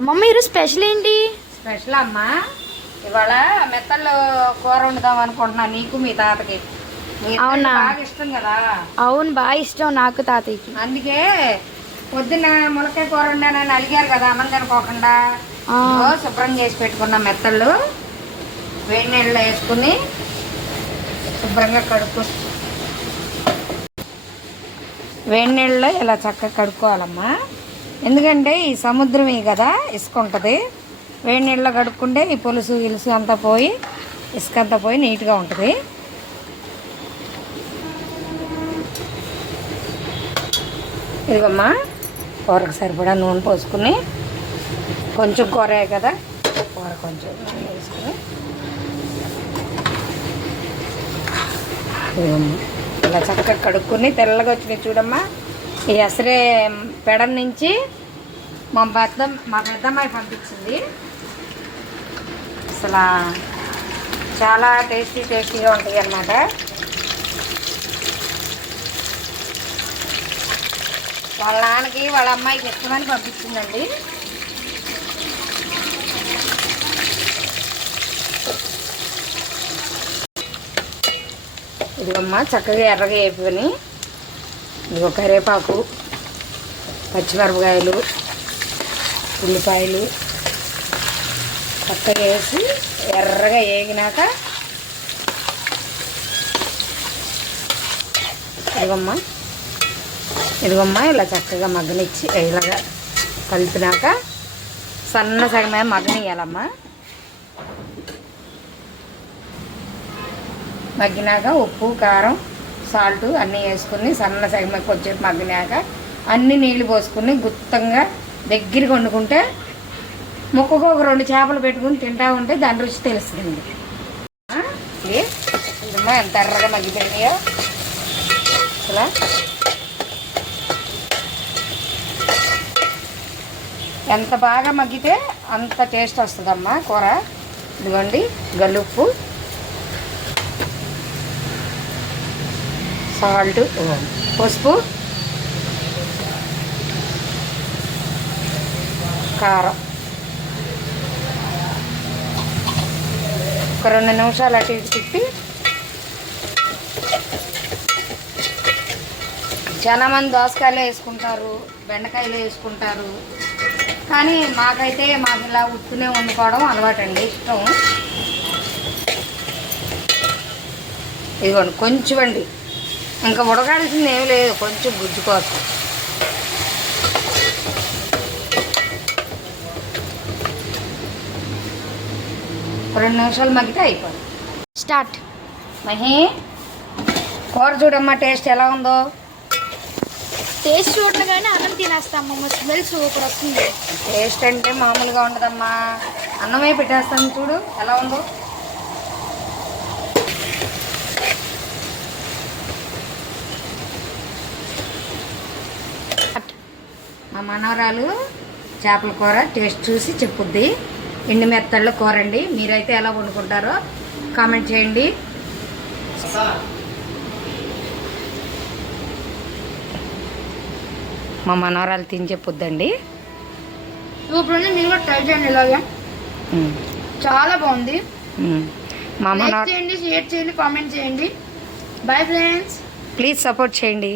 అమ్మమ్మ ఈరోజు స్పెషల్ ఏంటి? స్పెషల్ అమ్మా ఇవాళ మెత్తళ్ళు కూర వండుదాం అనుకుంటున్నా నీకు మీ తాతకి. అవునా? బాగా ఇష్టం కదా. అవును బాగా ఇష్టం నాకు తాతయ్యకి. అందుకే పొద్దున్న ములకాయ కూర వండానని అడిగారు కదా ఆ. ఇదిగో శుభ్రం చేసి పెట్టుకున్న మెత్తళ్ళు వేడి నీళ్ళలో వేసుకుని శుభ్రంగా కడుక్కు. వేడి నీళ్ళలో ఇలా చక్కగా కడుక్కోవాలమ్మా. ఎందుకంటే ఈ సముద్రమే కదా ఇసుక ఉంటుంది వేడి నీళ్ళలో కడుక్కుంటే ఈ పులుసు ఇలుసు అంతా పోయి ఇసుక అంతా పోయి నీట్గా ఉంటుంది. ఇదిగమ్మా కూరకు సరిపడా నూనె పోసుకుని కొంచెం కూరే కదా కూర కొంచెం వేసుకుని ఇదిగమ్మా ఇలా చక్కగా కడుక్కుని తెల్లగా వచ్చినాయి చూడమ్మా. ఈ అసరే పెడ నుంచి మా పెద్ద మా పెద్దమ్మాయి పంపించింది. అసలు చాలా టేస్టీ టేస్టీగా ఉంటాయి అన్నమాట. వాళ్ళ నాన్నకి వాళ్ళ అమ్మాయికి ఇష్టమని పంపించిందండి. ఇదిగమ్మా చక్కగా ఎర్రగా వేపుకొని ఇదిగో కరివేపాకు పచ్చిమిరపకాయలు ఉల్లిపాయలు కొత్తగా వేసి ఎర్రగా వేగినాక ఇదిగమ్మా ఇదిగమ్మా ఇలా చక్కగా మగ్గనిచ్చి ఇలాగా కలిపినాక సన్న సగమే మగ్గనియాలమ్మా మగ్గినాక ఉప్పు కారం సాల్ట్ అన్నీ వేసుకుని సన్న సగమే కొంచెం మగ్గినాక అన్ని నీళ్ళు పోసుకుని గుత్తంగా దగ్గరికి వండుకుంటే ముక్కకు ఒక రెండు చేపలు పెట్టుకుని తింటా ఉంటే దాని రుచి తెలుస్తుంది. ఇదమ్మా ఎంత ఎర్రగా మగ్గిపోయినాయో. అసలు ఎంత బాగా మగ్గితే అంత టేస్ట్ వస్తుందమ్మా కూర. ఇదిగోండి గలుపు. సాల్ట్ పసుపు కారం. ఒక రెండు నిమిషాలు అటు ఇటు తిప్పి చాలామంది దోసకాయలు వేసుకుంటారు బెండకాయలు వేసుకుంటారు. కానీ మాకైతే మాకు ఇలా ఉప్పునే వండుకోవడం అలవాటండి ఇష్టం. ఇదిగోండి కొంచెం అండి ఇంకా ఉడకాల్సింది ఏమి లేదు కొంచెం గుజ్జు కోసం రెండు నిమిషాలు మగ్గితే అయిపోయింది స్టార్ట్. మహి కూర చూడమ్మా టేస్ట్ ఎలా ఉందో? టేస్ట్ చూడగానే అన్నం తినేస్తాం అమ్మమ్మ స్మెల్ సూపర్ వస్తుంది. టేస్ట్ అంటే మామూలుగా ఉండదమ్మా. అన్నమే పెట్టేస్తాను చూడు ఎలా ఉందో? మా మనవరాలు చేపల కూర టేస్ట్ చూసి చెప్పుద్ది. ఎండు మెత్తళ్ళ కూర అండి మీరైతే ఎలా వండుకుంటారో కామెంట్ చేయండి. మా మనవరాలు తిని చెప్పుద్దండి. ఉంది మీరు కూడా ట్రై చేయండి ఇలాగే. చాలా బాగుంది. మా చేయండి షేర్ చేయండి కామెంట్ చేయండి. Bye friends. ప్లీజ్ సపోర్ట్ చేయండి.